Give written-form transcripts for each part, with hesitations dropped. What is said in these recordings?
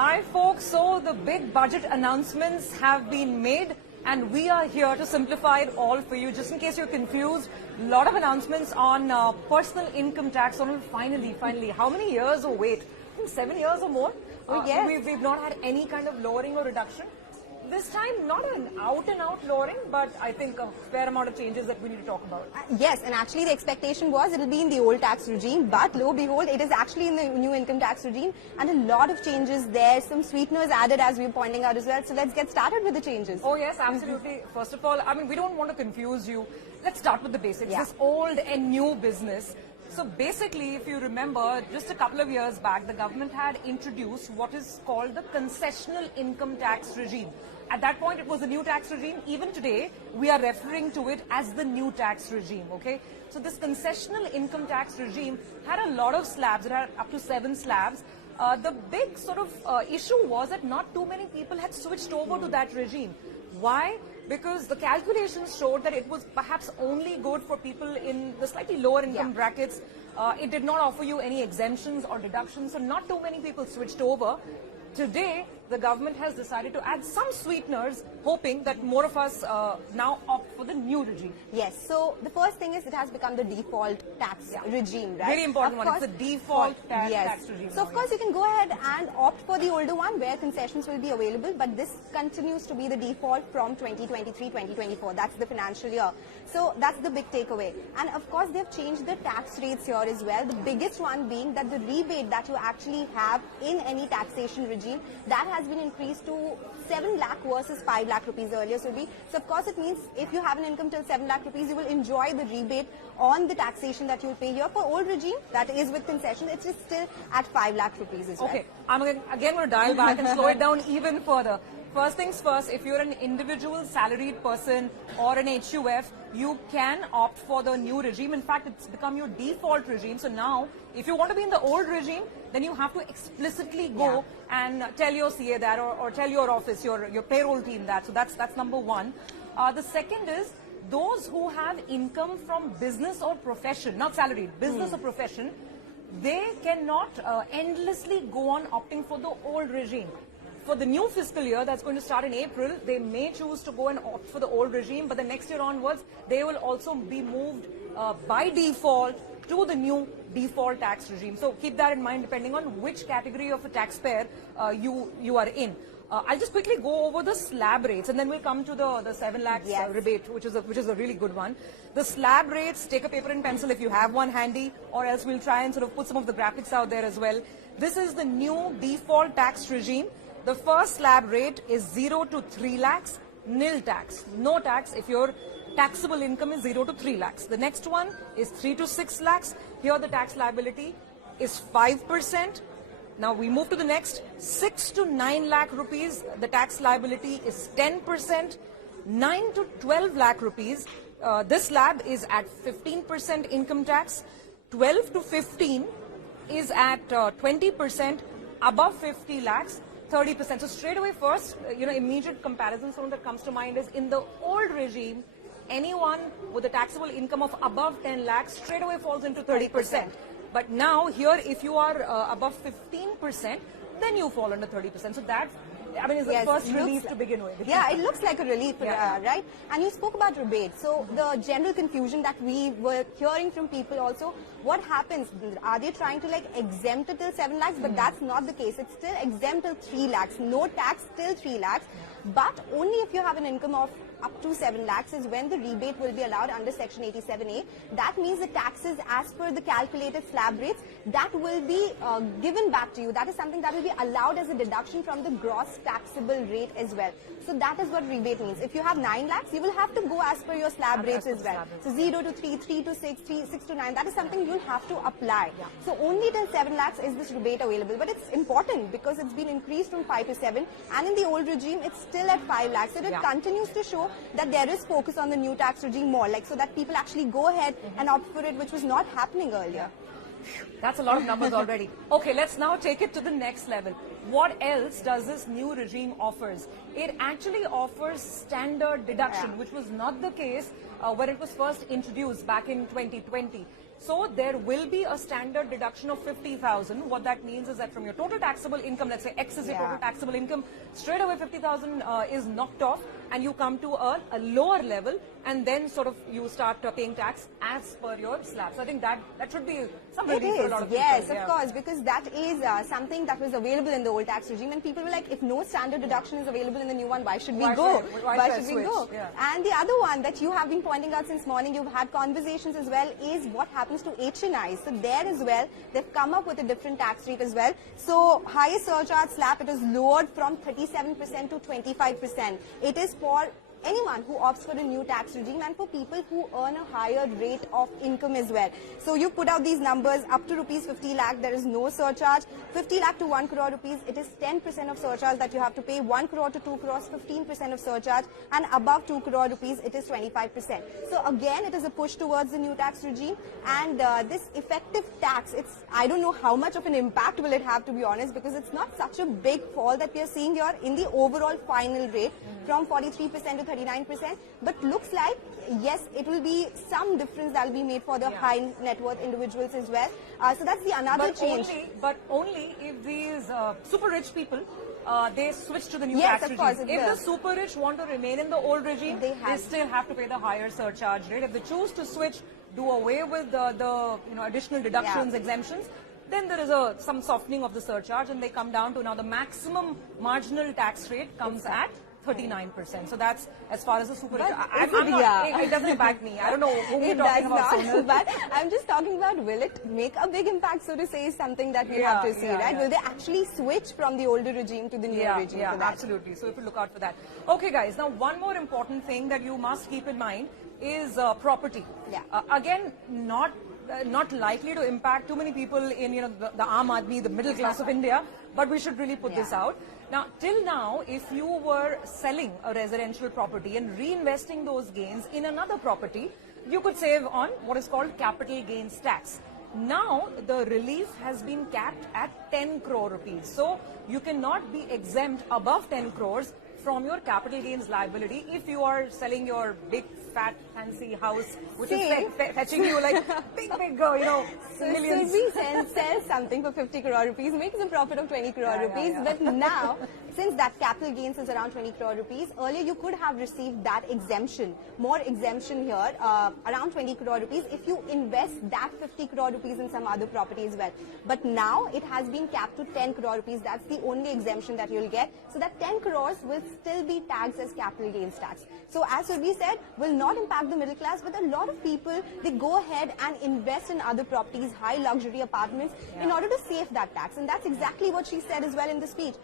Hi folks, so the big budget announcements have been made and we are here to simplify it all for you. Just in case you're confused, a lot of announcements on personal income tax. Finally, how many years of wait? I think 7 years or more. Yes. We've not had any kind of lowering or reduction. This time, not an out-and-out lowering, but I think a fair amount of changes that we need to talk about. Yes, and actually the expectation was it will be in the old tax regime, but lo and behold, it is actually in the new income tax regime, and a lot of changes there, some sweeteners added as we were pointing out as well. So let's get started with the changes. Oh yes, absolutely. First of all, we don't want to confuse you. Let's start with the basics. Yeah. This old and new business. So basically, if you remember, just a couple of years back, the government had introduced what is called the concessional income tax regime. At that point, it was a new tax regime. Even today, we are referring to it as the new tax regime, okay? So this concessional income tax regime had a lot of slabs. It had up to 7 slabs. The big sort of issue was that not too many people had switched over to that regime. Why? Because the calculations showed that it was perhaps only good for people in the slightly lower income brackets. It did not offer you any exemptions or deductions, so not too many people switched over. Today, the government has decided to add some sweeteners, hoping that more of us now opt for the new regime. Yes, so the first thing is it has become the default tax regime, right? Very important one. It's the default tax regime. So of course you can go ahead and opt for the older one where concessions will be available, but this continues to be the default from 2023-2024. That's the financial year. So that's the big takeaway. And of course they've changed the tax rates here as well. The biggest one being that the rebate that you actually have in any taxation regime, that has been increased to 7 lakh versus 5 lakh rupees earlier. So of course it means if you have an income till 7 lakh rupees, you will enjoy the rebate on the taxation that you'll pay here. For old regime, that is with concession, it's just still at 5 lakh rupees as well. Okay, I'm again going to dial back and slow it down even further. First things first, if you're an individual salaried person or an HUF, you can opt for the new regime. In fact, it's become your default regime. So now, if you want to be in the old regime, then you have to explicitly go and tell your CA that or tell your office, your payroll team that. So that's number one. The second is those who have income from business or profession, not salaried, business or profession, they cannot endlessly go on opting for the old regime. For the new fiscal year that's going to start in April, they may choose to go and opt for the old regime, but the next year onwards, they will also be moved by default to the new default tax regime. So keep that in mind depending on which category of a taxpayer you are in. I'll just quickly go over the slab rates and then we'll come to the 7 lakhs rebate, which is a really good one. The slab rates, take a paper and pencil if you have one handy, or else we'll try and sort of put some of the graphics out there as well. This is the new default tax regime. The first slab rate is 0 to 3 lakhs, nil tax, no tax if your taxable income is 0 to 3 lakhs. The next one is 3 to 6 lakhs. Here the tax liability is 5%. Now we move to the next, 6 to 9 lakh rupees, the tax liability is 10%. 9 to 12 lakh rupees, this slab is at 15% income tax. 12 to 15 is at 20%. Above 50 lakhs, 30%. So straight away first, immediate comparison zone that comes to mind is in the old regime, anyone with a taxable income of above 10 lakhs straight away falls into 30%. But now here, if you are above 15%, then you fall under 30%. So that, is the first relief to begin with. Yeah, it looks like a relief, right? And you spoke about rebate. So the general confusion that we were hearing from people also, what happens? Are they trying to exempt it till 7 lakhs? But that's not the case. It's still exempt till 3 lakhs. No tax till 3 lakhs. But only if you have an income of up to 7 lakhs is when the rebate will be allowed under Section 87A. That means the taxes as per the calculated slab rates, that will be given back to you. That is something that will be allowed as a deduction from the gross taxable rate as well. So that is what rebate means. If you have 9 lakhs, you will have to go as per your slab rates as well. So 0 to 3, 3 to 6, 6 to 9, that is something you'll have to apply. So only till 7 lakhs is this rebate available. But it's important because it's been increased from 5 to 7. And in the old regime, it's still at 5 lakhs. So it continues to show that there is focus on the new tax regime more, so that people actually go ahead and opt for it, which was not happening earlier. That's a lot of numbers already. Okay, let's now take it to the next level. What else does this new regime offers? It actually offers standard deduction, which was not the case when it was first introduced back in 2020. So there will be a standard deduction of 50,000. What that means is that from your total taxable income, let's say X is your total taxable income, straight away 50,000 is knocked off, and you come to a lower level, and then sort of you start paying tax as per your slab. So I think that should be some relief for a lot of people. Yes, of course, because that is something that was available in the old tax regime, and people were like, if no standard deduction is available in the new one, why should we go? Why should we go? Yeah. And the other one that you have been pointing out since morning, you've had conversations as well, is what happens to HNI. So there as well, they've come up with a different tax rate as well. So highest surcharge slab, it is lowered from 37% to 25%. It is for anyone who opts for a new tax regime and for people who earn a higher rate of income as well. So you put out these numbers up to rupees 50 lakh, there is no surcharge. 50 lakh to 1 crore rupees, it is 10% of surcharge that you have to pay. 1 crore to 2 crores, 15% of surcharge, and above 2 crore rupees, it is 25%. So again, it is a push towards the new tax regime, and this effective tax, I don't know how much of an impact will it have, to be honest, because it's not such a big fall that we are seeing here in the overall final rate from 43% to 39%, but looks like, yes, it will be some difference that will be made for the high net worth individuals as well. So that's the another change. But only if these super rich people, they switch to the new Yes, tax of regime. course, it If will. the super rich want to remain in the old regime, they still have to pay the higher surcharge rate. If they choose to switch, do away with the additional deductions, exemptions, then there is some softening of the surcharge, and they come down to now the maximum marginal tax rate comes at 39%. So that's as far as the super rich. It doesn't impact me. I don't know who we're talking about. Not, but I'm just talking about, will it make a big impact, so to say, is something that we have to see, right? Will they actually switch from the older regime to the newer regime? Yeah, absolutely. So if you look out for that. Okay, guys. Now, one more important thing that you must keep in mind is property. Yeah. Again, not likely to impact too many people in the Aam Aadmi, the middle class of India, but we should really put this out. Now, till now, if you were selling a residential property and reinvesting those gains in another property, you could save on what is called capital gains tax. Now, the relief has been capped at 10 crore rupees. So, you cannot be exempt above 10 crores from your capital gains liability if you are selling your big, fat, fancy house, which is fetching you like big, millions. So if we sell something for 50 crore rupees, makes a profit of 20 crore rupees. But now, since that capital gains is around 20 crore rupees, earlier you could have received that exemption, more exemption here, around 20 crore rupees if you invest that 50 crore rupees in some other property as well. But now it has been capped to 10 crore rupees. That's the only exemption that you'll get. So that 10 crores will still be taxed as capital gains tax. So as Surabhi said, will not impact the middle class, but a lot of people, they go ahead and invest in other properties, high luxury apartments, in order to save that tax. And that's exactly what she said as well in the speech.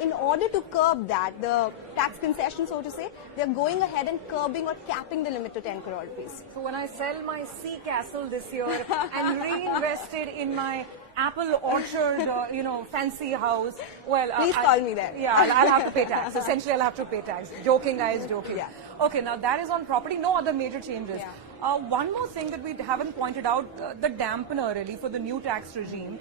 In order to curb that, the tax concession, so to say, they're going ahead and curbing or capping the limit to 10 crore rupees. So when I sell my sea castle this year and reinvest it in my apple orchard, fancy house, well, please call me there. Yeah, I'll have to pay tax. Essentially, I'll have to pay tax. Joking, guys, joking. Yeah. Okay, now that is on property. No other major changes. One more thing that we haven't pointed out, the dampener really for the new tax regime.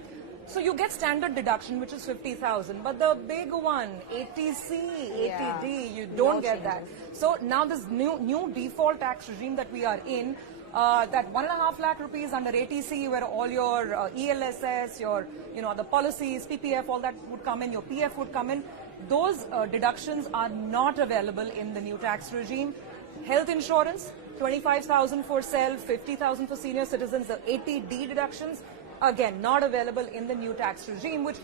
So you get standard deduction, which is 50,000, but the big one, ATC, ATD, you don't get that. So now this new default tax regime that we are in, that 1.5 lakh rupees under ATC, where all your ELSS, your the policies, PPF, all that would come in, your PF would come in. Those deductions are not available in the new tax regime. Health insurance, 25,000 for self, 50,000 for senior citizens. The ATD deductions, again, not available in the new tax regime, which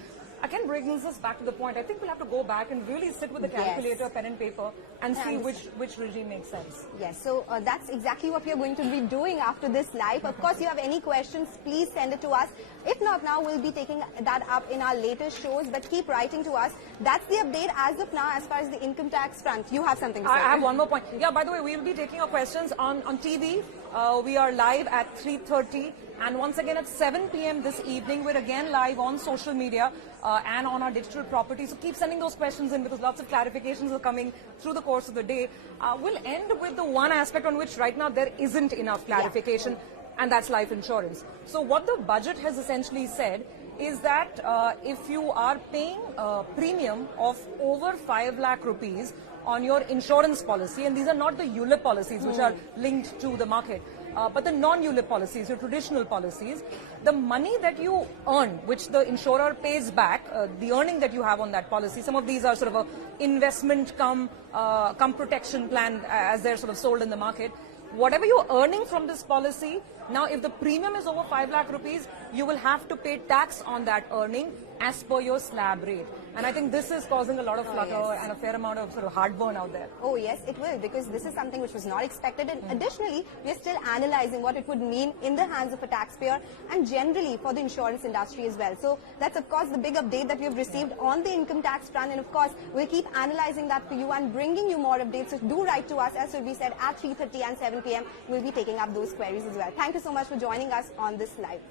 again brings us back to the point. I think we'll have to go back and really sit with the calculator, pen and paper, and see which regime makes sense. Yes, so that's exactly what we are going to be doing after this live. Of course, you have any questions, please send it to us. If not now, we'll be taking that up in our later shows, but keep writing to us. That's the update as of now as far as the income tax front. You have something to say? I have one more point. Yeah, by the way, we'll be taking your questions on TV. We are live at 3:30. And once again at 7 p.m. this evening, we're again live on social media and on our digital property. So keep sending those questions in, because lots of clarifications are coming through the course of the day. We'll end with the one aspect on which right now there isn't enough clarification, and that's life insurance. So what the budget has essentially said is that if you are paying a premium of over 5 lakh rupees on your insurance policy, and these are not the ULIP policies which are linked to the market. But the non-ULIP policies, your traditional policies, the money that you earn, which the insurer pays back, the earning that you have on that policy, some of these are sort of a investment come protection plan as they're sort of sold in the market. Whatever you're earning from this policy, now if the premium is over 5 lakh rupees, you will have to pay tax on that earning as per your slab rate. And I think this is causing a lot of flutter and a fair amount of sort of heartburn out there. Oh yes, it will, because this is something which was not expected, and additionally, we are still analyzing what it would mean in the hands of a taxpayer and generally for the insurance industry as well. So that's of course the big update that we have received on the income tax front, and of course we'll keep analyzing that for you and bringing you more updates. So do write to us, as we said, at 3:30 and 7 p.m. We'll be taking up those queries as well. Thank you so much for joining us on this live.